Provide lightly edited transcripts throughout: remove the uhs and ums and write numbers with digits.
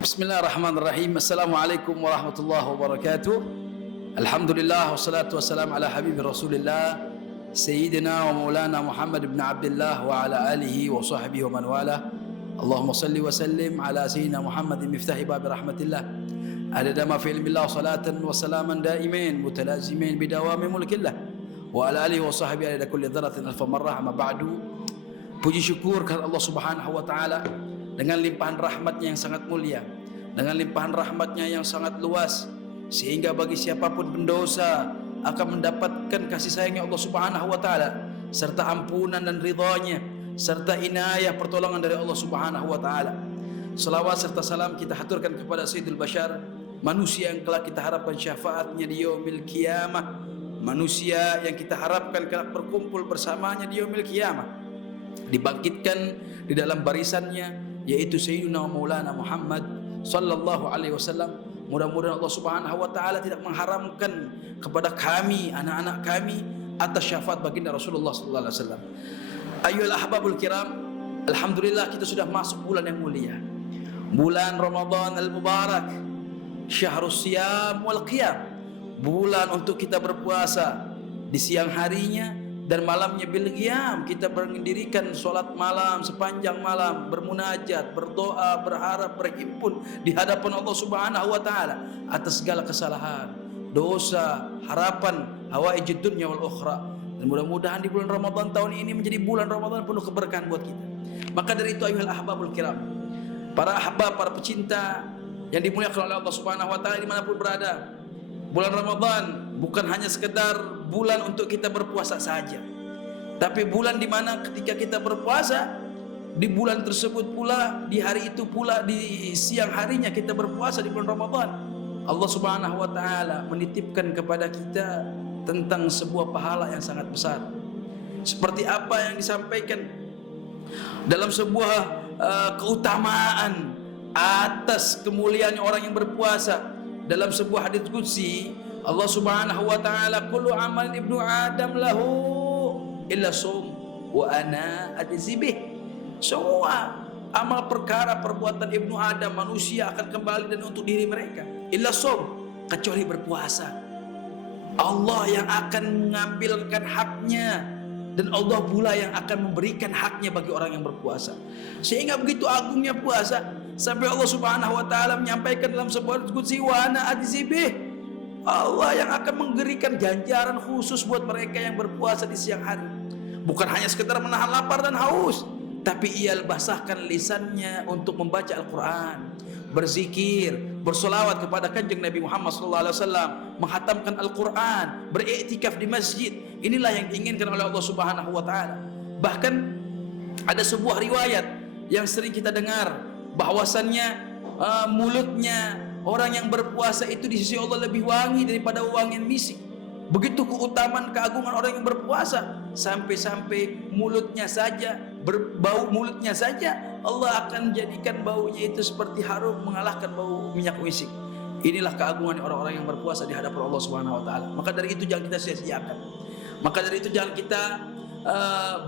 Bismillahirrahmanirrahim. Assalamualaikum warahmatullahi wabarakatuh. Alhamdulillah wassalatu wassalamu ala habibi Rasulillah Sayyidina wa maulana Muhammad ibn Abdullah wa ala alihi wa sahbihi wa man wala. Allahumma salli wa sallim ala Sayyidina Muhammadin miftahi babi rahmatillah. Adada ma fi ilmillah salatan wa salaman daimin mutalazimin bidawami mulkillah wa ala alihi wa sahbihi adada kulli dharatin alfa marrah. Amma ba'du. Puji syukur kepada Allah Subhanahu wa taala dengan limpahan rahmatnya yang sangat mulia, dengan limpahan rahmatnya yang sangat luas, sehingga bagi siapapun pendosa akan mendapatkan kasih sayangnya Allah Subhanahu wa taala, serta ampunan dan ridhanya, serta inayah pertolongan dari Allah Subhanahu wa taala. Selawat serta salam kita haturkan kepada Sayyidul Bashar, manusia yang kelak kita harapkan syafaatnya di yaumil qiyamah, manusia yang kita harapkan kelak berkumpul bersamanya di yaumil qiyamah, dibangkitkan di dalam barisannya, yaitu Sayyidina Maulana Muhammad sallallahu alaihi wasallam. Mudah-mudahan Allah Subhanahu wa taala tidak mengharamkan kepada kami, anak-anak kami, atas syafaat baginda Rasulullah sallallahu alaihi wasallam. Ayyuhal ahbabul kiram, alhamdulillah kita sudah masuk bulan yang mulia, bulan Ramadan al-Mubarak, syahrus siyam wal qiyam, bulan untuk kita berpuasa di siang harinya dan malamnya bil qiyam. Kita mendirikan solat malam sepanjang malam, bermunajat, berdoa, berharap, berhimpun di hadapan Allah Subhanahu wa taala atas segala kesalahan, dosa, harapan, hawaijud dunya wal ukhra. Dan mudah-mudahan di bulan Ramadan tahun ini menjadi bulan Ramadan penuh keberkahan buat kita. Maka dari itu ayuhal ahbabul kiram, para ahbab, para pecinta yang dimuliakan oleh Allah Subhanahu wa taala dimanapun berada, bulan Ramadan bukan hanya sekedar bulan untuk kita berpuasa saja, tapi bulan di mana ketika kita berpuasa, di bulan tersebut pula, di hari itu pula, di siang harinya kita berpuasa di bulan Ramadan, Allah Subhanahu wa taala menitipkan kepada kita tentang sebuah pahala yang sangat besar. Seperti apa yang disampaikan dalam sebuah keutamaan atas kemuliaan orang yang berpuasa dalam sebuah hadits qudsi. Allah Subhanahu wa taala, kullu amal ibnu adam lahu illa sum wa ana ajzi bih. Semua amal perkara perbuatan ibnu adam, manusia akan kembali dan untuk diri mereka, illa sum, kecuali berpuasa. Allah yang akan mengambilkan haknya dan Allah pula yang akan memberikan haknya bagi orang yang berpuasa. Sehingga begitu agungnya puasa sampai Allah Subhanahu wa taala menyampaikan dalam sebuah hadits qudsi, wa ana ajzi bih. Allah yang akan memberikan ganjaran khusus buat mereka yang berpuasa di siang hari. Bukan hanya sekedar menahan lapar dan haus, tapi ia basahkan lisannya untuk membaca Al-Quran, berzikir, bersolawat kepada kanjeng Nabi Muhammad SAW, menghatamkan Al-Quran, beriktikaf di masjid. Inilah yang diinginkan oleh Allah Subhanahu wa taala. Bahkan ada sebuah riwayat yang sering kita dengar, bahwasannya mulutnya orang yang berpuasa itu di sisi Allah lebih wangi daripada wangian misik. Begitu keutamaan keagungan orang yang berpuasa, sampai-sampai mulutnya saja, berbau mulutnya saja Allah akan jadikan baunya itu seperti harum mengalahkan bau minyak misik. Inilah keagungan orang-orang yang berpuasa di hadapan Allah Subhanahu wa taala. Maka dari itu jangan kita sia-siakan. Maka dari itu jangan kita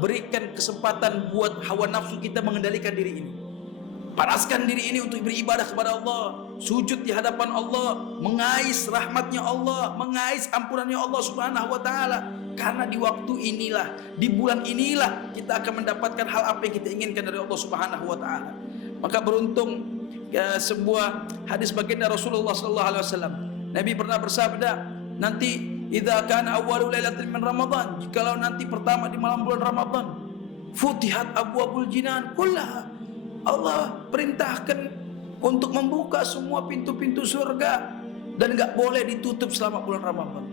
berikan kesempatan buat hawa nafsu kita mengendalikan diri ini. Panaskan diri ini untuk beribadah kepada Allah, sujud di hadapan Allah, mengais rahmatnya Allah, mengais ampunannya Allah Subhanahu wa taala. Karena di waktu inilah, di bulan inilah kita akan mendapatkan hal apa yang kita inginkan dari Allah Subhanahu wa taala. Maka beruntung sebuah hadis baginda Rasulullah sallallahu alaihi wasallam. Nabi pernah bersabda, nanti idza kana awwalu lailatin min Ramadan, jikalau nanti pertama di malam bulan Ramadan, futihat abwabul jinan kullaha, Allah perintahkan untuk membuka semua pintu-pintu surga dan enggak boleh ditutup selama bulan Ramadan.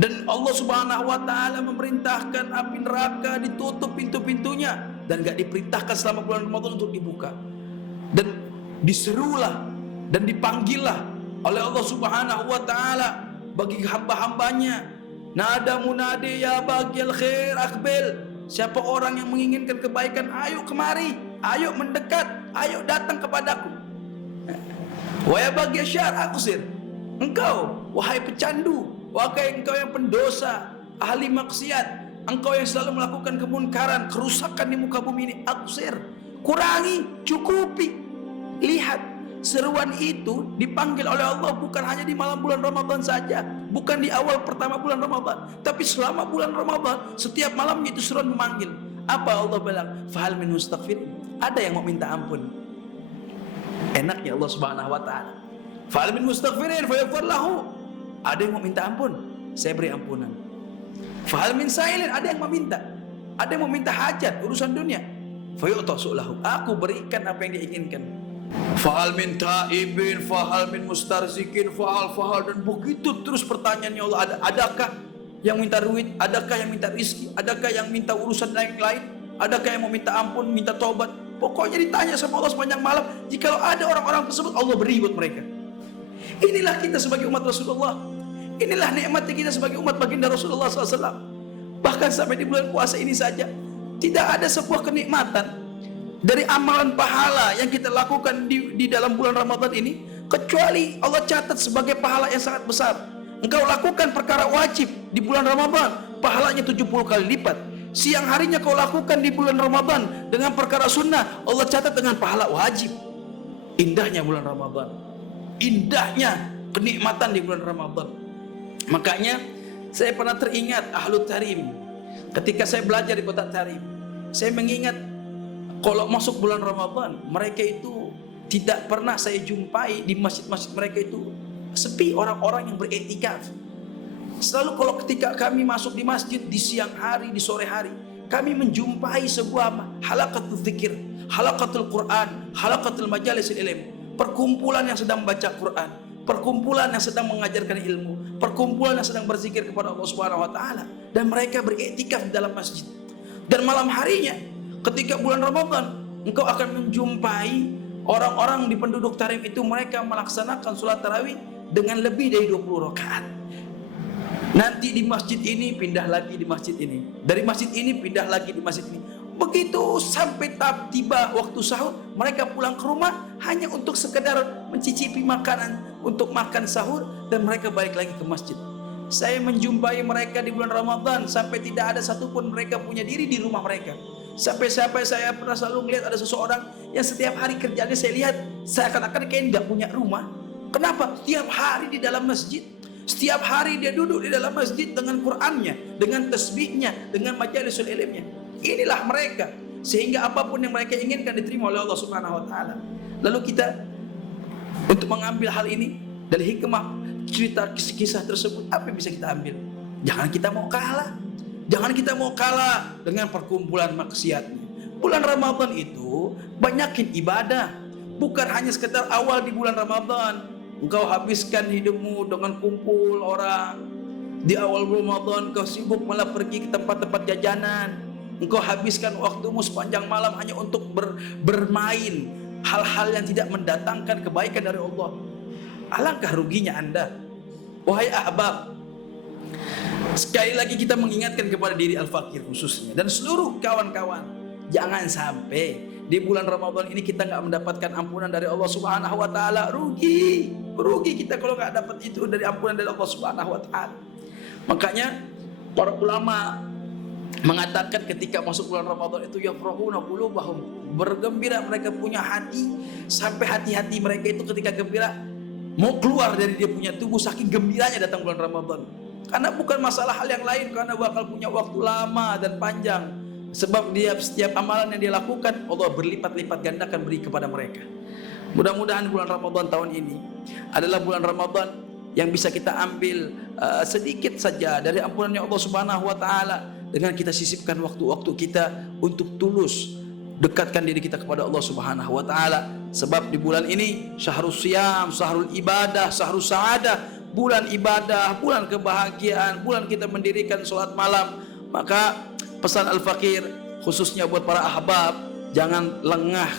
Dan Allah Subhanahu wa taala memerintahkan api neraka ditutup pintu-pintunya dan enggak diperintahkan selama bulan Ramadan untuk dibuka. Dan diserulah dan dipanggillah oleh Allah Subhanahu wa taala bagi hamba-hambanya, nada munadi ya baghil khair aqbil. Siapa orang yang menginginkan kebaikan, ayo kemari, ayo mendekat, ayo datang kepadaku. Wa ya baghi syar aqsir. Engkau wahai pecandu, wahai engkau yang pendosa, ahli maksiat, engkau yang selalu melakukan kemunkaran, kerusakan di muka bumi ini, aqsir, kurangi, cukupi. Lihat seruan itu dipanggil oleh Allah bukan hanya di malam bulan Ramadan saja, bukan di awal pertama bulan Ramadan, tapi selama bulan Ramadan setiap malamnya itu seruan memanggil. Apa Allah bilang? Fahal min mustaghfir, ada yang mau minta ampun. Enaknya Allah Subhanahu wa taala. Fahal min mustaghfirin fayaghfir lahu, ada yang mau minta ampun, saya beri ampunan. Fahal min sa'ilin, ada yang meminta, ada yang meminta hajat urusan dunia, fayu'ta su'lahu, aku berikan apa yang dia inginkan. Fahal min taibin, fahal min mustarzikin, fahal, dan begitu terus pertanyaannya Allah. Adakah yang minta duit, adakah yang minta rizki, adakah yang minta urusan lain, adakah yang mau minta ampun, minta taubat. Pokoknya ditanya sama Allah sepanjang malam. Jikalau ada orang-orang tersebut, Allah beri buat mereka. Inilah kita sebagai umat Rasulullah, inilah nikmatnya kita sebagai umat baginda Rasulullah SAW. Bahkan sampai di bulan puasa ini saja, tidak ada sebuah kenikmatan dari amalan pahala yang kita lakukan di dalam bulan Ramadan ini, kecuali Allah catat sebagai pahala yang sangat besar. Engkau lakukan perkara wajib di bulan Ramadan, pahalanya 70 kali lipat. Siang harinya kau lakukan di bulan Ramadan dengan perkara sunnah, Allah catat dengan pahala wajib. Indahnya bulan Ramadan, indahnya kenikmatan di bulan Ramadan. Makanya saya pernah teringat Ahlut Tarim. Ketika saya belajar di kota Tarim, saya mengingat kalau masuk bulan Ramadan, mereka itu tidak pernah saya jumpai di masjid-masjid mereka itu sepi orang-orang yang beriktikaf. Selalu kalau ketika kami masuk di masjid di siang hari, di sore hari, kami menjumpai sebuah halaqatul zikir, halaqatul Quran, halaqatul majalisil ilm, perkumpulan yang sedang membaca Quran, perkumpulan yang sedang mengajarkan ilmu, perkumpulan yang sedang berzikir kepada Allah Subhanahu wa taala, dan mereka beriktikaf di dalam masjid. Dan malam harinya ketika bulan Ramadan, engkau akan menjumpai orang-orang di penduduk Tarim itu, mereka melaksanakan sholat tarawih dengan lebih dari 20 rakaat. Nanti di masjid ini pindah lagi di masjid ini, dari masjid ini pindah lagi di masjid ini. Begitu sampai tiba waktu sahur, mereka pulang ke rumah hanya untuk sekedar mencicipi makanan untuk makan sahur, dan mereka balik lagi ke masjid. Saya menjumpai mereka di bulan Ramadan sampai tidak ada satupun mereka punya diri di rumah mereka. Sampai saya pernah selalu melihat ada seseorang yang setiap hari kerjanya saya lihat seakan-akan kayak nggak punya rumah. Kenapa? Setiap hari di dalam masjid, setiap hari dia duduk di dalam masjid dengan Qur'annya, dengan tasbihnya, dengan majalisul ilmnya. Inilah mereka, sehingga apapun yang mereka inginkan diterima oleh Allah Subhanahu wa taala. Lalu kita untuk mengambil hal ini dari hikmah cerita kisah tersebut, apa yang bisa kita ambil? Jangan kita mau kalah. Jangan kita mau kalah dengan perkumpulan maksiatnya. Bulan Ramadan itu banyakin ibadah, bukan hanya sekedar awal di bulan Ramadan engkau habiskan hidupmu dengan kumpul orang. Di awal Ramadan kau sibuk malah pergi ke tempat-tempat jajanan, engkau habiskan waktumu sepanjang malam hanya untuk bermain hal-hal yang tidak mendatangkan kebaikan dari Allah. Alangkah ruginya Anda. Wahai ahbab, sekali lagi kita mengingatkan kepada diri Al-Fakir khususnya dan seluruh kawan-kawan, jangan sampai di bulan Ramadan ini kita nggak mendapatkan ampunan dari Allah Subhanahu wa taala. Rugi kita kalau nggak dapat itu dari ampunan dari Allah Subhanahu wa taala. Makanya para ulama mengatakan ketika masuk bulan Ramadan itu yafrahuna qulubahum, bergembira mereka punya hati, sampai hati-hati mereka itu ketika gembira mau keluar dari dia punya tubuh saking gembiranya datang bulan Ramadan. Karena bukan masalah hal yang lain, karena bakal punya waktu lama dan panjang. Sebab dia setiap amalan yang dia lakukan Allah berlipat-lipat gandakan beri kepada mereka. Mudah-mudahan bulan Ramadan tahun ini adalah bulan Ramadan yang bisa kita ambil sedikit saja dari ampunannya Allah Subhanahu wa taala, dengan kita sisipkan waktu-waktu kita untuk tulus dekatkan diri kita kepada Allah Subhanahu wa taala. Sebab di bulan ini syahrul siyam, syahrul ibadah, syahrul sa'adah, bulan ibadah, bulan kebahagiaan, bulan kita mendirikan sholat malam. Maka pesan Al-Fakir khususnya buat para ahbab, jangan lengah,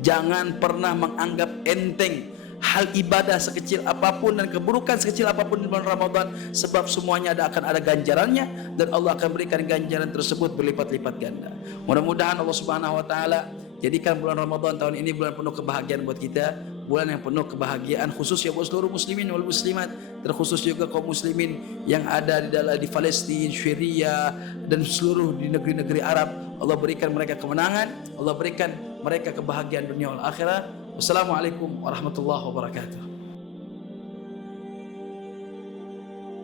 jangan pernah menganggap enteng hal ibadah sekecil apapun dan keburukan sekecil apapun di bulan Ramadan, sebab semuanya akan ada ganjarannya dan Allah akan berikan ganjaran tersebut berlipat-lipat ganda. Mudah-mudahan Allah Subhanahu wa taala jadikan bulan Ramadan tahun ini bulan penuh kebahagiaan buat kita, bulan yang penuh kebahagiaan khususnya buat seluruh muslimin wal muslimat, terkhusus juga kaum muslimin yang ada di Palestina, Syria dan seluruh di negeri-negeri Arab. Allah berikan mereka kemenangan, Allah berikan mereka kebahagiaan dunia wal akhirat. Wassalamualaikum warahmatullahi wabarakatuh.